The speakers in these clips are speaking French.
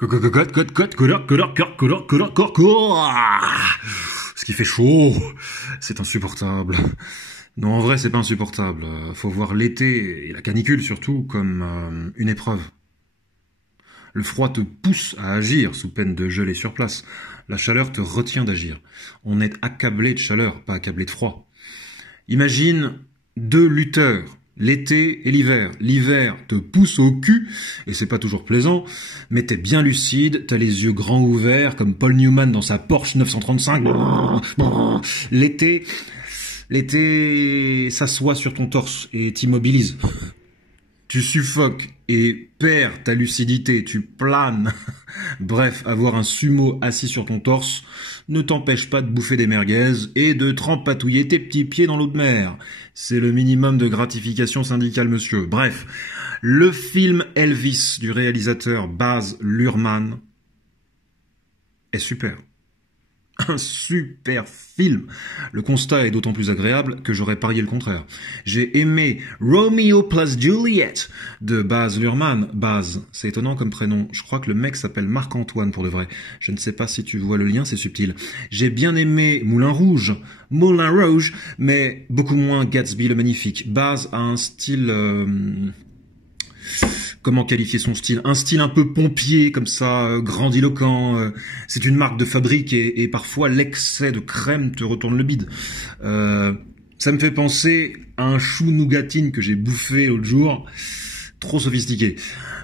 Ce qui fait chaud, c'est insupportable. Non, en vrai, c'est pas insupportable. Faut voir l'été, et la canicule surtout, comme une épreuve. Le froid te pousse à agir sous peine de geler sur place. La chaleur te retient d'agir. On est accablé de chaleur, pas accablé de froid. Imagine deux lutteurs, l'été et l'hiver. L'hiver te pousse au cul, et c'est pas toujours plaisant, mais t'es bien lucide, t'as les yeux grands ouverts, comme Paul Newman dans sa Porsche 935. L'été s'assoit sur ton torse et t'immobilise. Tu suffoques et perds ta lucidité, tu planes. Bref, avoir un sumo assis sur ton torse ne t'empêche pas de bouffer des merguez et de trempatouiller tes petits pieds dans l'eau de mer. C'est le minimum de gratification syndicale, monsieur. Bref, le film Elvis du réalisateur Baz Luhrmann est super. Un super film. Le constat est d'autant plus agréable que j'aurais parié le contraire. J'ai aimé Romeo plus Juliet de Baz Luhrmann. Baz, c'est étonnant comme prénom. Je crois que le mec s'appelle Marc-Antoine pour de vrai. Je ne sais pas si tu vois le lien, c'est subtil. J'ai bien aimé Moulin Rouge, mais beaucoup moins Gatsby le Magnifique. Baz a un style... Comment qualifier son style? Un style un peu pompier, comme ça, grandiloquent. C'est une marque de fabrique et parfois l'excès de crème te retourne le bide. Ça me fait penser à un chou nougatine que j'ai bouffé l'autre jour. Trop sophistiqué.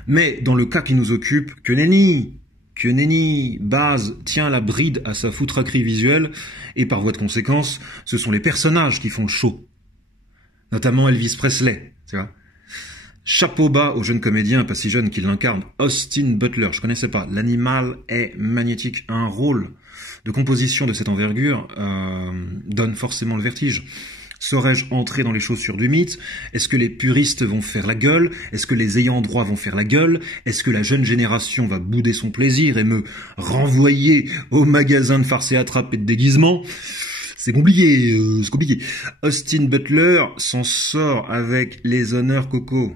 Mais dans le cas qui nous occupe, que nenni, Baz tient la bride à sa foutraquerie visuelle et par voie de conséquence, ce sont les personnages qui font chaud. Notamment Elvis Presley, tu vois. Chapeau bas au jeune comédien, pas si jeune qu'il l'incarne, Austin Butler. Je connaissais pas. L'animal est magnétique. Un rôle de composition de cette envergure donne forcément le vertige. Saurais-je entrer dans les chaussures du mythe? Est-ce que les puristes vont faire la gueule? Est-ce que les ayants droit vont faire la gueule? Est-ce que la jeune génération va bouder son plaisir et me renvoyer au magasin de farce et attrape et de déguisement? C'est compliqué, c'est compliqué. Austin Butler s'en sort avec les honneurs coco.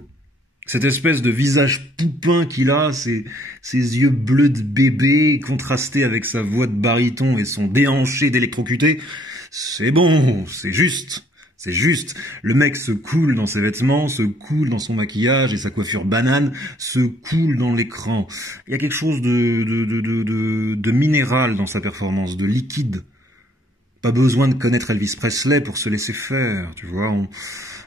Cette espèce de visage poupin qu'il a, ses yeux bleus de bébé, contrastés avec sa voix de baryton et son déhanché d'électrocuté, c'est bon, c'est juste. C'est juste. Le mec se coule dans ses vêtements, se coule dans son maquillage et sa coiffure banane, se coule dans l'écran. Il y a quelque chose de minéral dans sa performance, de liquide. Pas besoin de connaître Elvis Presley pour se laisser faire, tu vois.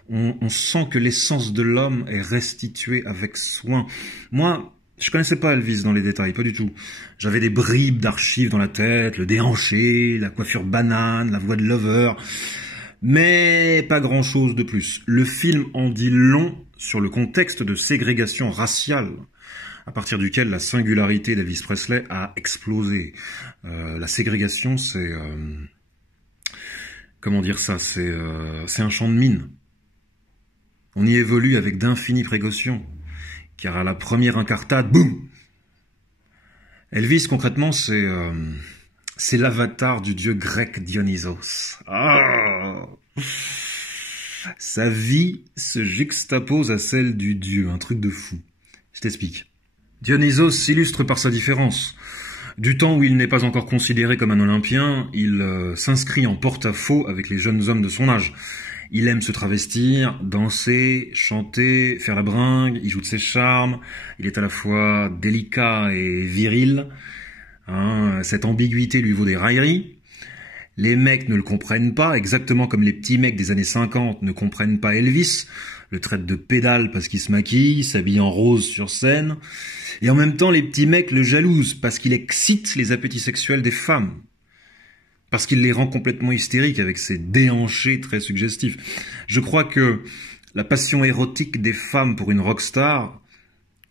On sent que l'essence de l'homme est restituée avec soin. Moi, je connaissais pas Elvis dans les détails, pas du tout. J'avais des bribes d'archives dans la tête, le déhanché, la coiffure banane, la voix de Lover, mais pas grand-chose de plus. Le film en dit long sur le contexte de ségrégation raciale, à partir duquel la singularité d'Elvis Presley a explosé. La ségrégation, c'est... comment dire ça? C'est un champ de mine. On y évolue avec d'infinies précautions, car à la première incartade, boum! Elvis, concrètement, c'est l'avatar du dieu grec Dionysos. Ah! Sa vie se juxtapose à celle du dieu, un truc de fou. Je t'explique. Dionysos s'illustre par sa différence. Du temps où il n'est pas encore considéré comme un Olympien, il s'inscrit en porte-à-faux avec les jeunes hommes de son âge. Il aime se travestir, danser, chanter, faire la bringue, il joue de ses charmes, il est à la fois délicat et viril. Cette ambiguïté lui vaut des railleries. Les mecs ne le comprennent pas, exactement comme les petits mecs des années 50 ne comprennent pas Elvis, le traite de pédale parce qu'il se maquille, s'habille en rose sur scène. Et en même temps, les petits mecs le jalousent parce qu'il excite les appétits sexuels des femmes. Parce qu'il les rend complètement hystériques avec ses déhanchés très suggestifs. Je crois que la passion érotique des femmes pour une rockstar,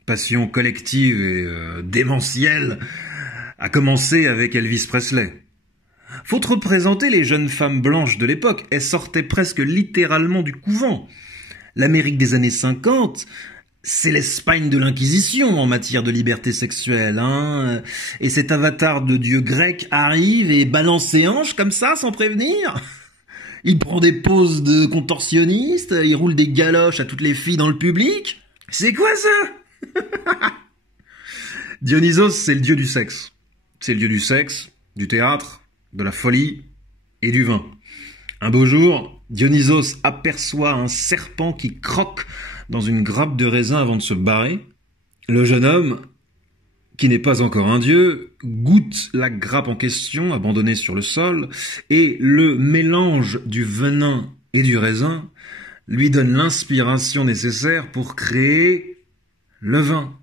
passion collective et démentielle, a commencé avec Elvis Presley. Faut te représenter les jeunes femmes blanches de l'époque. Elles sortaient presque littéralement du couvent. L'Amérique des années 50... c'est l'Espagne de l'Inquisition en matière de liberté sexuelle, hein. Et cet avatar de dieu grec arrive et balance ses hanches comme ça, sans prévenir. Il prend des poses de contorsionniste, il roule des galoches à toutes les filles dans le public. C'est quoi ça? Dionysos, c'est le dieu du sexe. C'est le dieu du sexe, du théâtre, de la folie et du vin. Un beau jour, Dionysos aperçoit un serpent qui croque dans une grappe de raisin avant de se barrer. Le jeune homme, qui n'est pas encore un dieu, goûte la grappe en question, abandonnée sur le sol, et le mélange du venin et du raisin lui donne l'inspiration nécessaire pour créer le vin.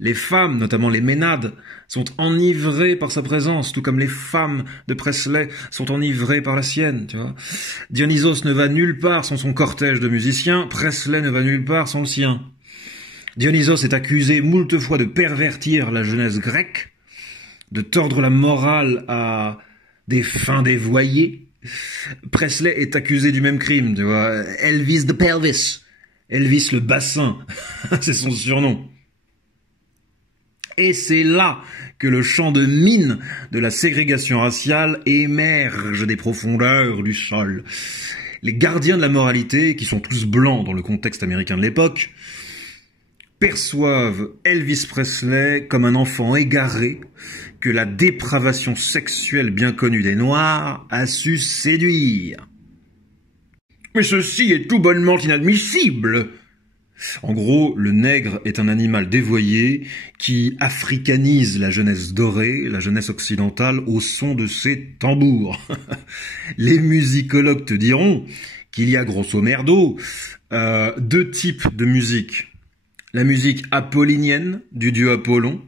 Les femmes, notamment les Ménades, sont enivrées par sa présence, tout comme les femmes de Presley sont enivrées par la sienne, tu vois. Dionysos ne va nulle part sans son cortège de musiciens, Presley ne va nulle part sans le sien. Dionysos est accusé moult fois de pervertir la jeunesse grecque, de tordre la morale à des fins dévoyées. Presley est accusé du même crime, tu vois. Elvis the pelvis. Elvis le bassin. C'est son surnom. Et c'est là que le champ de mine de la ségrégation raciale émerge des profondeurs du sol. Les gardiens de la moralité, qui sont tous blancs dans le contexte américain de l'époque, perçoivent Elvis Presley comme un enfant égaré que la dépravation sexuelle bien connue des Noirs a su séduire. Mais ceci est tout bonnement inadmissible! En gros, le nègre est un animal dévoyé qui africanise la jeunesse dorée, la jeunesse occidentale, au son de ses tambours. Les musicologues te diront qu'il y a grosso merdo deux types de musique. La musique apollinienne du dieu Apollon,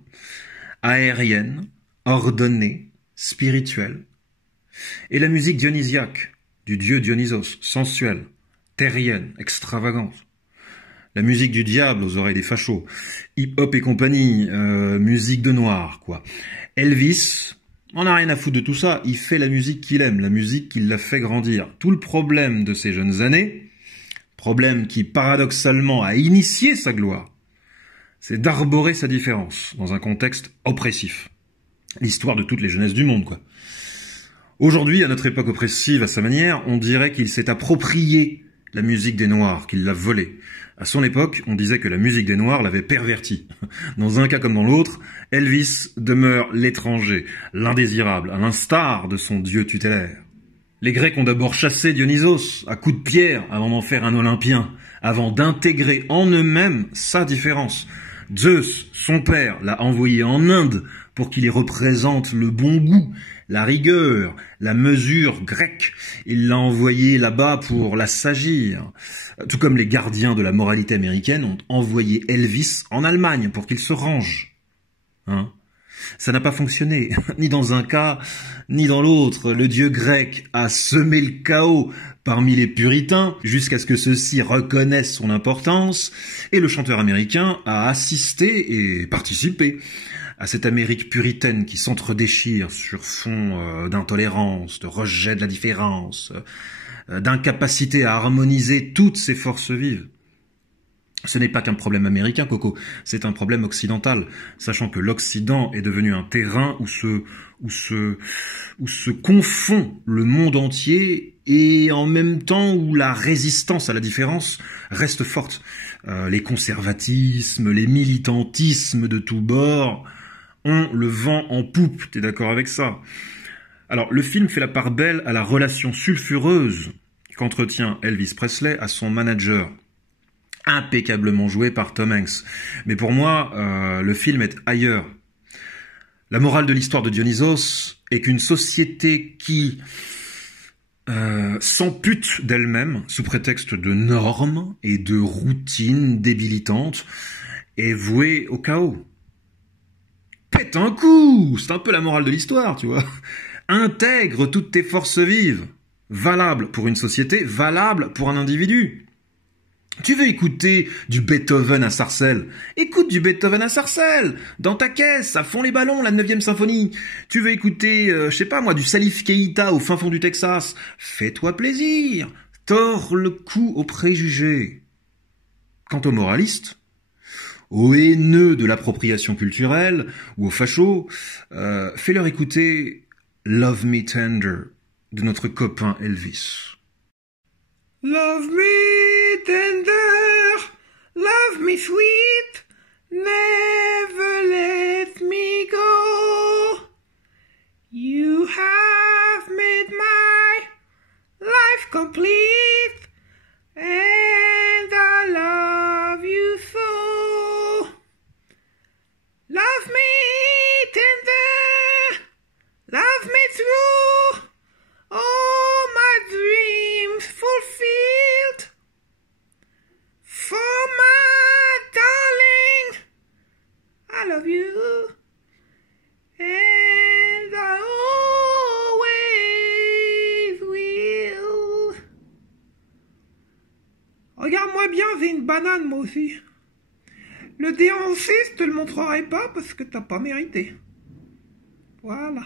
aérienne, ordonnée, spirituelle, et la musique dionysiaque du dieu Dionysos, sensuelle, terrienne, extravagante. La musique du diable aux oreilles des fachos, hip-hop et compagnie, musique de noir, quoi. Elvis, on n'a rien à foutre de tout ça, il fait la musique qu'il aime, la musique qui l'a fait grandir. Tout le problème de ces jeunes années, problème qui paradoxalement a initié sa gloire, c'est d'arborer sa différence dans un contexte oppressif. L'histoire de toutes les jeunesses du monde, quoi. Aujourd'hui, à notre époque oppressive, à sa manière, on dirait qu'il s'est approprié la musique des Noirs, qu'il l'a volée. À son époque, on disait que la musique des Noirs l'avait perverti. Dans un cas comme dans l'autre, Elvis demeure l'étranger, l'indésirable, à l'instar de son dieu tutélaire. Les Grecs ont d'abord chassé Dionysos à coups de pierre avant d'en faire un Olympien, avant d'intégrer en eux-mêmes sa différence. Zeus, son père, l'a envoyé en Inde pour qu'il y représente le bon goût, la rigueur, la mesure grecque. Il l'a envoyé là-bas pour l'assagir. Tout comme les gardiens de la moralité américaine ont envoyé Elvis en Allemagne pour qu'il se range. Hein? Ça n'a pas fonctionné, ni dans un cas, ni dans l'autre. Le dieu grec a semé le chaos parmi les puritains jusqu'à ce que ceux-ci reconnaissent son importance, et le chanteur américain a assisté et participé à cette Amérique puritaine qui s'entredéchire sur fond d'intolérance, de rejet de la différence, d'incapacité à harmoniser toutes ces forces vives. Ce n'est pas qu'un problème américain, Coco, c'est un problème occidental, sachant que l'Occident est devenu un terrain où se confond le monde entier et en même temps où la résistance à la différence reste forte. Les conservatismes, les militantismes de tous bords ont le vent en poupe, t'es d'accord avec ça? Alors, le film fait la part belle à la relation sulfureuse qu'entretient Elvis Presley à son manager, impeccablement joué par Tom Hanks. Mais pour moi, le film est ailleurs. La morale de l'histoire de Dionysos est qu'une société qui s'ampute d'elle-même sous prétexte de normes et de routines débilitantes est vouée au chaos. Pète un coup! C'est un peu la morale de l'histoire, tu vois. Intègre toutes tes forces vives, valables pour une société, valables pour un individu. Tu veux écouter du Beethoven à Sarcelles? Écoute du Beethoven à Sarcelles, dans ta caisse, à fond les ballons, la 9e symphonie. Tu veux écouter, je sais pas moi, du Salif Keïta au fin fond du Texas? Fais-toi plaisir, tords le cou aux préjugés. Quant aux moralistes, aux haineux de l'appropriation culturelle ou aux fachos, fais-leur écouter Love Me Tender de notre copain Elvis. Love me tender, love me sweet, never let Regarde-moi bien, j'ai une banane moi aussi. Le déhanché, je te le montrerai pas parce que t'as pas mérité. Voilà.